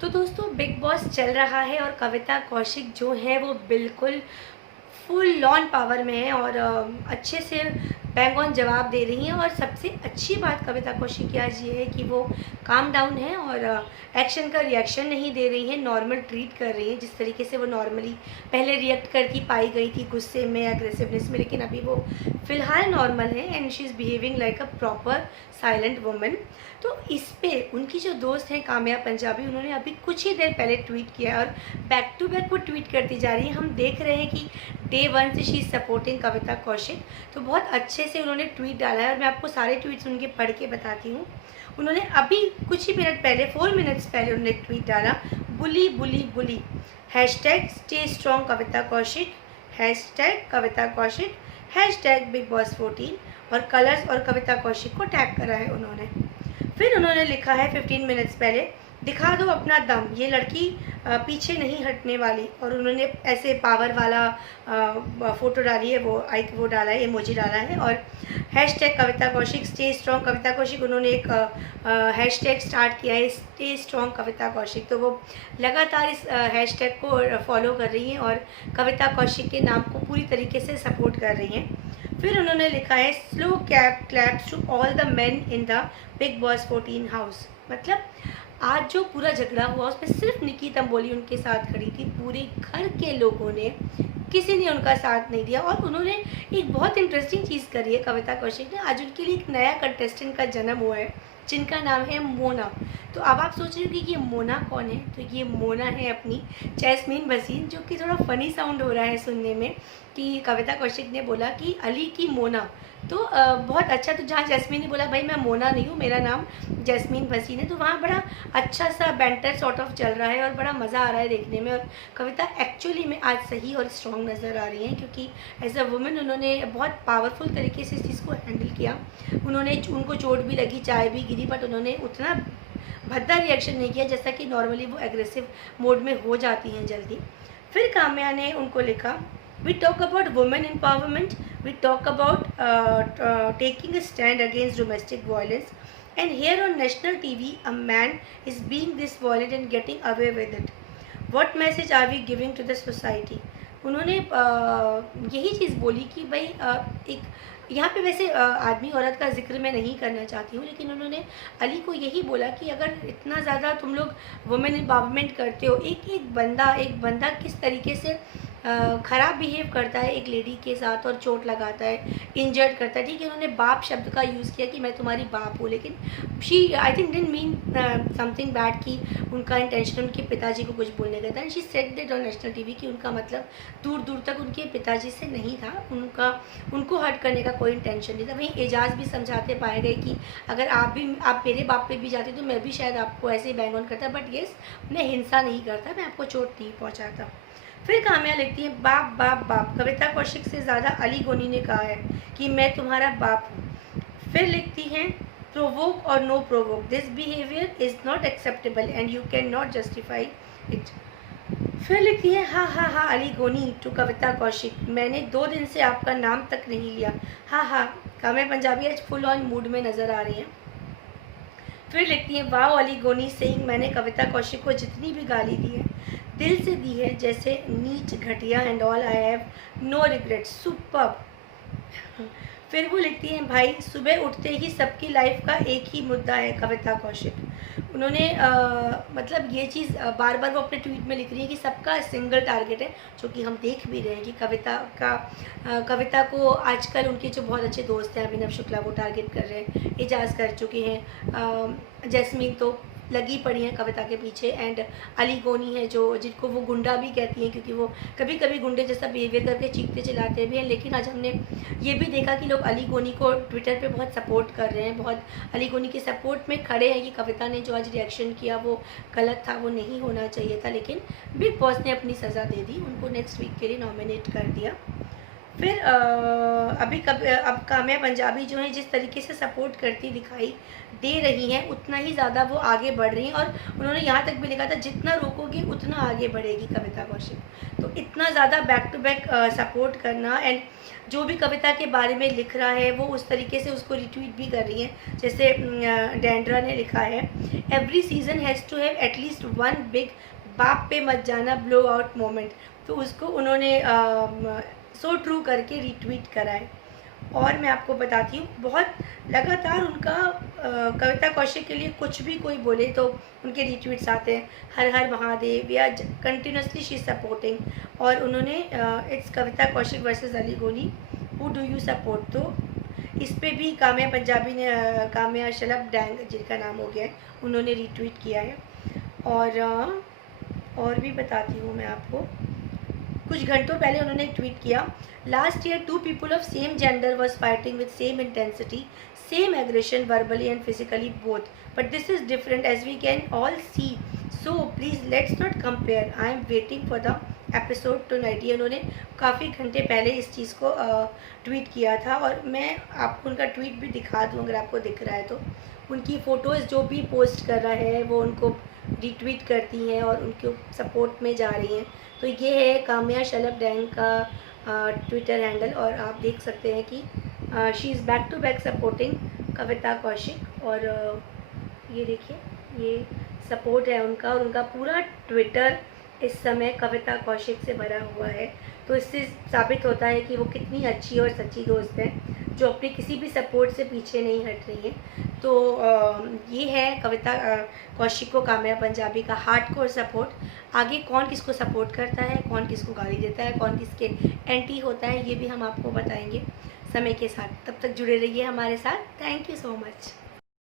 तो दोस्तों big boss चल रहा है और कविता कौशिक जो है वो बिल्कुल फुल लॉन पावर में है और अच्छे से बैंग ऑन जवाब दे रही हैं। और सबसे अच्छी बात कविता कौशिक की आज ये है कि वो काम डाउन है और एक्शन का रिएक्शन नहीं दे रही है, नॉर्मल ट्रीट कर रही है जिस तरीके से वो नॉर्मली पहले रिएक्ट करती पाई गई थी, गुस्से में, एग्रेसिवनेस में। लेकिन अभी वो फ़िलहाल नॉर्मल है and she is behaving like a proper silent woman. तो इस पे उनकी जो दोस्त हैं काम्या पंजाबी, उन्होंने अभी कुछ ही देर पहले ट्वीट किया और बैक टू बैक वो ट्वीट करती जा रही है। हम देख रहे हैं कि डे वन से she is supporting Kavita Kaushik, तो बहुत अच्छे से उन्होंने ट्वीट डाला है और मैं आपको सारे ट्वीट्स उनके पढ़ के बताती हूँ। उन्होंने अभी कुछ ही मिनट पहले 4 मिनट्स पहले उन्होंने ट्वीट डाला, बुली बुली बुली, हैशटैग स्टे स्ट्रॉन्ग कविता कौशिक, हैशटैग कविता कौशिक, हैशटैग बिग बॉस 14 और कलर्स और कविता कौशिक को टैग करा है उन्होंने। फिर उन्होंने लिखा है 15 मिनट्स पहले, दिखा दो अपना दम, ये लड़की पीछे नहीं हटने वाली। और उन्होंने ऐसे पावर वाला फ़ोटो डाली है, वो डाला है, इमोजी डाला है। और हैशटैग कविता कौशिक स्टे स्ट्रॉन्ग कविता कौशिक, उन्होंने एक हैशटैग स्टार्ट किया है स्टे स्ट्रॉन्ग कविता कौशिक। तो वो लगातार इस हैशटैग को फॉलो कर रही हैं और कविता कौशिक के नाम को पूरी तरीके से सपोर्ट कर रही हैं। फिर उन्होंने लिखा है slow claps to all the men in the Bigg Boss 14 house. मतलब आज जो पूरा झगड़ा हुआ उसमें सिर्फ निकी तंबोली उनके साथ खड़ी थी, पूरे घर के लोगों ने, किसी ने उनका साथ नहीं दिया। और उन्होंने एक बहुत इंटरेस्टिंग चीज़ करी है कविता कौशिक ने, आज उनके लिए एक नया कंटेस्टेंट का जन्म हुआ है जिनका नाम है मोना। तो अब आप सोच रहे हो कि ये मोना कौन है, तो ये मोना है अपनी जैस्मीन भसीन, जो कि थोड़ा फ़नी साउंड हो रहा है सुनने में कि कविता कौशिक ने बोला कि अली की मोना। तो बहुत अच्छा। तो जहाँ जैस्मीन ने बोला भाई मैं मोना नहीं हूँ, मेरा नाम जैस्मीन भसीन है, तो वहाँ बड़ा अच्छा सा बैंटर सॉर्ट ऑफ चल रहा है और बड़ा मज़ा आ रहा है देखने में। और कविता एक्चुअली में आज सही और स्ट्रॉन्ग नज़र आ रही हैं क्योंकि एज अ वुमेन उन्होंने बहुत पावरफुल तरीके से इस चीज़ को हैंडल किया। उनको चोट भी लगी, चाय भी गिरी, बट उन्होंने उतना भद्दा रिएक्शन नहीं किया जैसा कि नॉर्मली वो एग्रेसिव मोड में हो जाती हैं जल्दी। फिर काम्या ने उनको लिखा, we talk about women empowerment, we talk about taking a stand against domestic violence, and here on national TV a man is being this violent and getting away with it. What message are we giving to the society? उन्होंने यही चीज़ बोली कि भाई एक यहाँ पे वैसे आदमी औरत का जिक्र मैं नहीं करना चाहती हूँ, लेकिन उन्होंने अली को यही बोला कि अगर इतना ज़्यादा तुम लोग वुमेन एम्पावरमेंट करते हो, एक बंदा किस तरीके से ख़राब बिहेव करता है एक लेडी के साथ और चोट लगाता है, इंजर्ड करता है। ठीक है, उन्होंने बाप शब्द का यूज़ किया कि मैं तुम्हारी बाप हूँ, लेकिन she I think didn't mean something bad कि उनका इंटेंशन उनके पिताजी को कुछ बोलने का था। And she said that on national TV कि उनका मतलब दूर दूर तक उनके पिताजी से नहीं था, उनको हर्ट करने का कोई इंटेंशन नहीं था। वहीं एजाज भी समझाते पाए गए कि अगर आप मेरे बाप पे भी जाते तो मैं भी शायद आपको ऐसे ही बैंग ऑन करता, बट येस मैं हिंसा नहीं करता, मैं आपको चोट नहीं पहुँचाता। फिर काम्या लिखती है, बाप बाप बाप, कविता कौशिक से ज़्यादा अली गोनी ने कहा है कि मैं तुम्हारा बाप हूँ। फिर लिखती हैं, प्रोवोक और no provoke, this behaviour is not acceptable and you can not justify it. फिर लिखती है, हाँ हाँ हाँ अली गोनी टू कविता कौशिक, मैंने 2 दिन से आपका नाम तक नहीं लिया। हाँ हाँ, काम्या पंजाबी आज फुल ऑन मूड में नज़र आ रही हैं। फिर लिखती हैं, वाओ अली गोनी सेइंग, मैंने कविता कौशिक को जितनी भी गाली दी है दिल से दी है, जैसे नीच, घटिया and all, I have no regret, superb. फिर वो लिखती हैं, भाई सुबह उठते ही सबकी लाइफ का एक ही मुद्दा है कविता कौशिक। उन्होंने मतलब ये चीज़ बार बार वो अपने ट्वीट में लिख रही है कि सबका सिंगल टारगेट है, जो कि हम देख भी रहे हैं कि कविता को आजकल उनके जो बहुत अच्छे दोस्त हैं अभिनव शुक्ला वो टारगेट कर रहे हैं, एजाज कर चुके हैं, जैस्मीन तो लगी पड़ी हैं कविता के पीछे, एंड अली गोनी है जो जिनको वो गुंडा भी कहती हैं क्योंकि वो कभी कभी गुंडे जैसा बिहेवियर करके चीखते चिल्लाते भी हैं। लेकिन आज हमने ये भी देखा कि लोग अली गोनी को ट्विटर पे बहुत सपोर्ट कर रहे हैं, बहुत अली गोनी के सपोर्ट में खड़े हैं कि कविता ने जो आज रिएक्शन किया वो गलत था, वो नहीं होना चाहिए था। लेकिन बिग बॉस ने अपनी सज़ा दे दी, उनको नेक्स्ट वीक के लिए नॉमिनेट कर दिया। फिर अब काम्या पंजाबी जो है जिस तरीके से सपोर्ट करती दिखाई दे रही हैं, उतना ही ज़्यादा वो आगे बढ़ रही हैं। और उन्होंने यहाँ तक भी लिखा था, जितना रोकोगे उतना आगे बढ़ेगी कविता कौशिक। तो इतना ज़्यादा बैक टू बैक सपोर्ट करना, एंड जो भी कविता के बारे में लिख रहा है वो उस तरीके से उसको रिट्वीट भी कर रही हैं। जैसे डेंड्रा ने लिखा है, every season has to have at least one big बाप पे मत जाना ब्लो आउट मोमेंट। तो उसको उन्होंने सो ट्रू करके रिट्वीट करा है। और मैं आपको बताती हूँ, बहुत लगातार उनका कविता कौशिक के लिए कुछ भी कोई बोले तो उनके रिट्वीट्स आते हैं, हर हर महादेव या कंटिन्यूसली शी सपोर्टिंग। और उन्होंने it's Kavita Kaushik versus Ali गोनी, हु डू यू सपोर्ट। तो इस पे भी काम्या पंजाबी ने काम्या शलभ डैंग जिनका नाम हो गया है, उन्होंने रिट्वीट किया है। और भी बताती हूँ मैं आपको, कुछ घंटों पहले उन्होंने एक ट्वीट किया, last year 2 people of same gender was fighting with same intensity, same aggression verbally and physically both, but this is different as we can all see, so please let's not compare, I am waiting for the episode tonight। ये उन्होंने काफ़ी घंटे पहले इस चीज़ को tweet किया था। और मैं आपको उनका ट्वीट भी दिखा दूँ अगर आपको दिख रहा है तो। उनकी फ़ोटोज़ जो भी पोस्ट कर रहा है वो उनको रिट्वीट करती हैं और उनके सपोर्ट में जा रही हैं। तो ये है काम्या शलभ डैंग का ट्विटर हैंडल, और आप देख सकते हैं कि she is back to back supporting Kavita Kaushik. और ये देखिए, ये सपोर्ट है उनका, और उनका पूरा ट्विटर इस समय कविता कौशिक से भरा हुआ है। तो इससे साबित होता है कि वो कितनी अच्छी और सच्ची दोस्त है, जो अपने किसी भी सपोर्ट से पीछे नहीं हट रही है। तो ये है कविता कौशिक को काम्या पंजाबी का हार्डकोर सपोर्ट। आगे कौन किसको सपोर्ट करता है, कौन किसको गाली देता है, कौन किसके एंटी होता है, ये भी हम आपको बताएंगे समय के साथ। तब तक जुड़े रहिए हमारे साथ। Thank you so much.